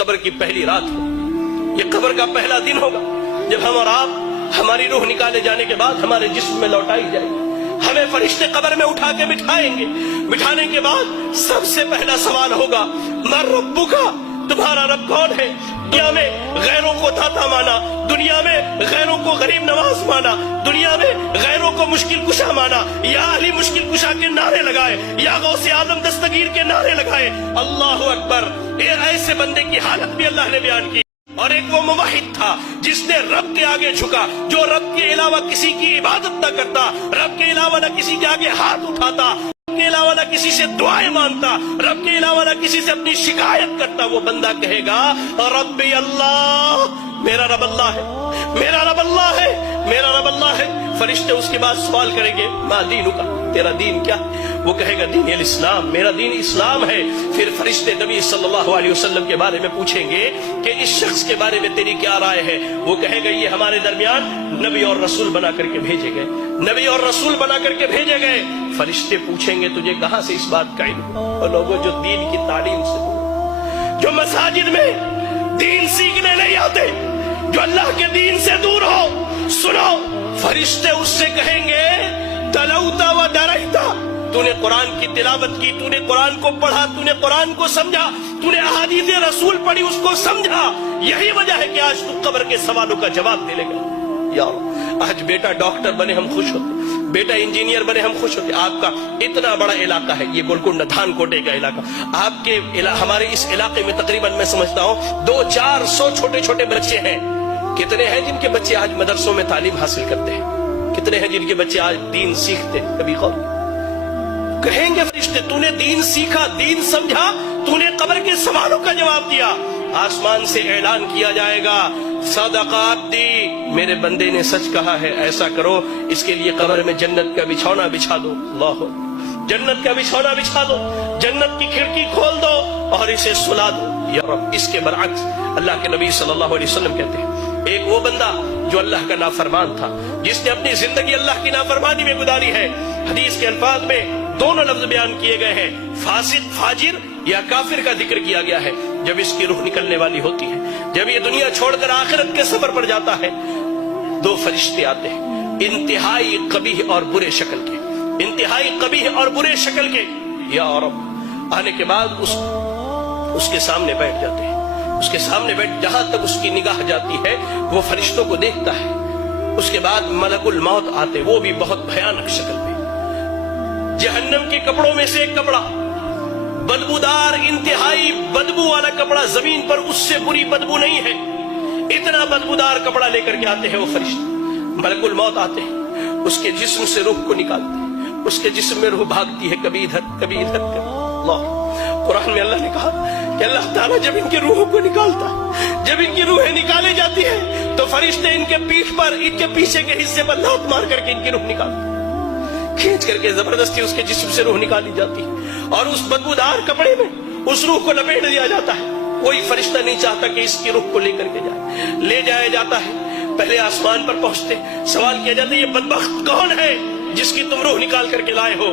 कब्र की पहली रात हो, ये कब्र का पहला दिन होगा जब हम और आप हमारी रूह निकाले जाने के बाद हमारे जिस्म में लौटाई जाएगी। हमें फरिश्ते कब्र में उठा के बिठाएंगे। बिठाने के बाद सबसे पहला सवाल होगा, मर रब्बुका, तुम्हारा रब कौन है? दुनिया में गैरों को दाता माना, दुनिया में गैरों को गरीब नवाज माना, दुनिया में गैरों को मुश्किल कुशा माना, या अली मुश्किल कुशा के नारे लगाए, या गौसे आजम दस्तगीर के नारे लगाए। अल्लाह अकबर। ऐसे बंदे की हालत भी अल्लाह ने बयान की। और एक वो मुवाहिद था जिसने रब के आगे झुका, जो रब के अलावा किसी की इबादत न करता, रब के अलावा न किसी के आगे हाथ उठाता, रब के अलावा न किसी से दुआएं मांगता, रब के अलावा न किसी से अपनी शिकायत करता। वो बंदा कहेगा, रब्बी अल्लाह, मेरा रब अल्लाह है, मेरा रब अल्लाह है, मेरा रब अल्लाह है। फरिश्ते उसके बाद सवाल करेंगे, मा दीनुका, तेरा दीन क्या? वो कहेगा, दीन इस्लाम, मेरा दीन इस्लाम है। फिर फरिश्ते नबी सल्लल्लाहु अलैहि वसल्लम के बारे में पूछेंगे कि इस शख्स के बारे में तेरी क्या राय है? वो कहेगा, ये हमारे दरमियान नबी और रसूल बना करके भेजे गए, नबी और रसूल बना करके भेजे गए। फरिश्ते पूछेंगे, तुझे कहां से इस बात का इल्म? और लोगों जो दीन की तालीम से दूर, जो मसाजिद में दीन सीखने नहीं आते, जो अल्लाह के दीन से दूर हो, सुनो, फरिश्ते उससे कहेंगे, तलौता व डरैता, तूने कुरान की तिलावत की, तूने कुरान को पढ़ा, तूने कुरान को समझा, तूने अहादीस रसूल पढ़ी, उसको समझा। यही वजह है कि आज तू कब्र के सवालों का जवाब दे लेगा। यार, आज बेटा डॉक्टर बने हम खुश होते, बेटा इंजीनियर बने हम खुश होते। आपका इतना बड़ा इलाका है, ये गोलकुंडा धानकोटे का इलाका, आपके हमारे इस इलाके में तकरीबन मैं समझता हूँ 200-400 छोटे छोटे बच्चे हैं। कितने हैं जिनके बच्चे आज मदरसों में तालीम हासिल करते हैं? कितने हैं जिनके बच्चे आज दीन सीखते? कभी गौर कहेंगे फरिश्ते, तूने दीन सीखा, दीन समझा, तूने कब्र के सवालों का जवाब दिया। आसमान से ऐलान किया जाएगा, सदका अब्दी, मेरे बंदे ने सच कहा है, ऐसा करो, इसके लिए कब्र में जन्नत का बिछौना बिछा दो। अल्लाह, जन्नत का बिछौना बिछा दो, जन्नत की खिड़की खोल दो और इसे सुला दो। या रब, इसके बरअक्स अल्लाह के नबी सल्लल्लाहु अलैहि वसल्लम कहते हैं, एक वो बंदा जो अल्लाह का नाफरमान था, जिसने अपनी जिंदगी अल्लाह की नाफरमानी में गुजारी है। हदीस के अल्फाज में दोनों लफ्ज बयान किए गए हैं, फासिक, फाजिर या काफिर का जिक्र किया गया है। जब इसकी रूह निकलने वाली होती है, जब ये दुनिया छोड़कर आखिरत के सफर पर जाता है, दो फरिश्ते आते हैं, इंतहाई कबीह और बुरे शक्ल के, इंतहाई कबीह और बुरे शक्ल के। या रब, आने के बाद उसके सामने बैठ जाते हैं। उसके सामने बैठ, जहां तक उसकी निगाह जाती है वो फरिश्तों को देखता है। उसके बाद मलकुल मौत आते, वो भी बहुत भयानक शक्ल में, जहन्नम के कपड़ों में से एक कपड़ा, बदबूदार, इंतहाई बदबू वाला कपड़ा, जमीन पर उससे बुरी बदबू नहीं है, इतना बदबूदार कपड़ा लेकर के आते हैं वो फरिश्ते। मलकुल मौत आते हैं, उसके जिस्म से रूह को निकालते हैं, उसके जिस्म में रूह भागती है, कभी इधर कभी इधर। अल्लाह, कुरान में अल्लाह ने कहा कि अल्लाह ताला जब इनकी रूहों को निकालता है, जब इनकी रूहें निकाली जाती है, तो फरिश्ते इनके पीठ पर, इनके पीछे के हिस्से पर लात मार करके इनकी रूह निकालते हैं, खींच करके जबरदस्ती उसके जिस्म से रूह निकाली जाती है और उस बदबूदार कपड़े में उस रूह को लपेट दिया जाता है। कोई फरिश्ता नहीं चाहता कि इसकी रूह को लेकर के जाए, ले जाया जाता है। पहले आसमान पर पहुंचते सवाल किया जाता है, ये बदबख्त कौन है जिसकी तुम रूह निकाल करके लाए हो?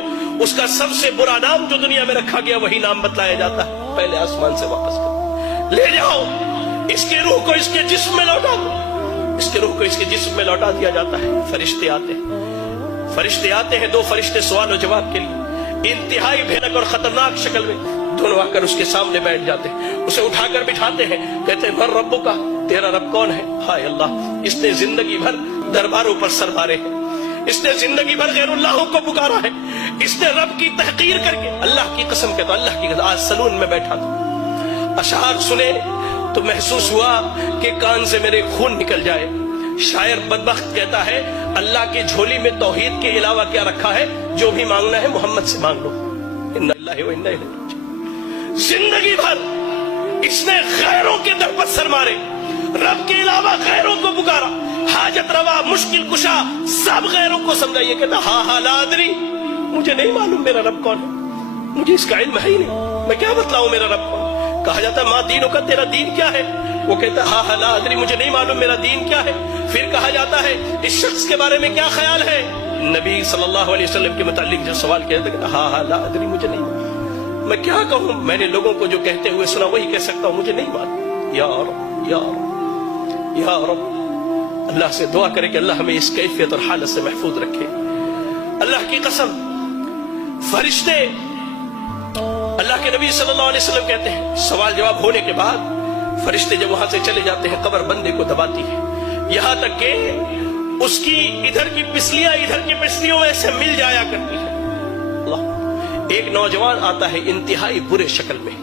उसका सबसे बुरा नाम जो दुनिया में रखा गया वही नाम बतलाया जाता है। पहले आसमान से वापस करो, ले जाओ इसके रूह को, इसके जिस्म में लौटा दो। इसके रूह को इसके जिस्म में लौटा दिया जाता है। फरिश्ते आते हैं, फरिश्ते आते हैं, दो फरिश्ते सवाल और जवाब के लिए इंतहाई भयानक और खतरनाक शक्ल में दोनों आकर उसके सामने बैठ जाते हैं, उसे उठाकर बिठाते हैं, कहते हैं, मर रब्बुका, तेरा रब कौन है? हाय अल्लाह, इसने जिंदगी भर दरबारों पर सर मारे हैं, इसने जिंदगी भर गैरुल्लाह को पुकारा है, इसने रब की तहकीर करके, अल्लाह की कसम कहता, अल्लाह की कसम, आज सलून में बैठा था, अशआर सुने तो महसूस हुआ कि कान से मेरे खून निकल जाए। शायर बदबख्त कहता है, अल्लाह की झोली में तौहीद के अलावा क्या रखा है? जो भी मांगना है मोहम्मद से मांग लो। इन्ना लिल्लाहि व इन्ना इलैहि राजिऊन। जिंदगी भर इसने गैरों के दर पर सर मारे, रब के अलावा गैरों को पुकारा, हाजत रवा, मुश्किल कुशा, सब गैरों को समझाइए। कहता, हा ला अदरी, मुझे नहीं मालूम मेरा रब कौन है, मुझे इसका इल्म है ही नहीं, मैं क्या बतलाऊं मेरा रब कौन? कहा जाता, माँ दीनों का, तेरा दीन क्या है? वो कहता, हा ला अदरी, मुझे नहीं मालूम मेरा दीन क्या है। फिर कहा जाता है, इस शख्स के बारे में क्या ख्याल है? नबी सल्लल्लाहु अलैहि वसल्लम के मुतालिक जो सवाल किया था, हा ला अदरी, मुझे नहीं मालूम, मैं क्या कहूं? मैंने लोगों को जो कहते हुए सुना वही कह सकता हूं, मुझे नहीं मालूम। یا رب یا رب یا رب. اللہ سے دعا کرے کہ اللہ ہمیں اس کیفیت اور حالت سے محفوظ رکھے. اللہ کی قسم فرشتے اللہ کے نبی صلی اللہ علیہ وسلم کہتے ہیں سوال جواب ہونے کے بعد فرشتے جب وہاں سے چلے جاتے ہیں قبر بندے کو دباتی ہے یہاں تک کہ اس کی ادھر کی پسلیاں ادھر کی پسلیوں میں سے مل جایا کرتی ہے. اللہ. ایک نوجوان آتا ہے انتہائی برے شکل میں,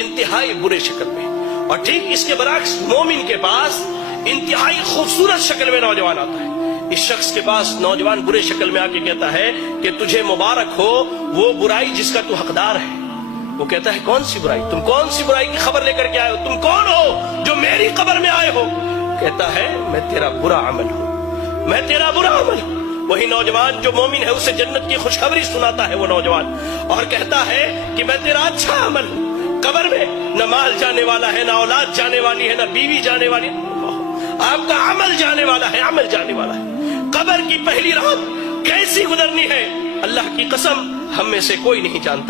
انتہائی برے شکل میں, اور ٹھیک اس کے برعکس مومن کے پاس انتہائی خوبصورت شکل میں نوجوان آتا ہے. اس شخص کے پاس نوجوان برے شکل میں آ کے کہتا ہے کہ تجھے مبارک ہو وہ برائی جس کا تو حقدار ہے. وہ کہتا ہے کون سی برائی؟ تم کون سی برائی کی خبر لے کر کے آئے ہو؟ تم کون ہو جو میری قبر میں آئے ہو؟ کہتا ہے میں تیرا برا عمل ہوں, میں تیرا برا عمل ہوں. وہی نوجوان جو مومن ہے اسے جنت کی خوشخبری سناتا ہے وہ نوجوان, اور کہتا ہے کہ میں تیرا اچھا عمل ہوں. قبر میں نہ مال جانے والا ہے, نہ اولاد جانے والی ہے, نہ بیوی جانے والی ہے, آپ کا عمل جانے والا ہے, عمل جانے والا ہے. قبر کی پہلی رات کیسی گزرنی ہے اللہ کی قسم ہم میں سے کوئی نہیں جانتا.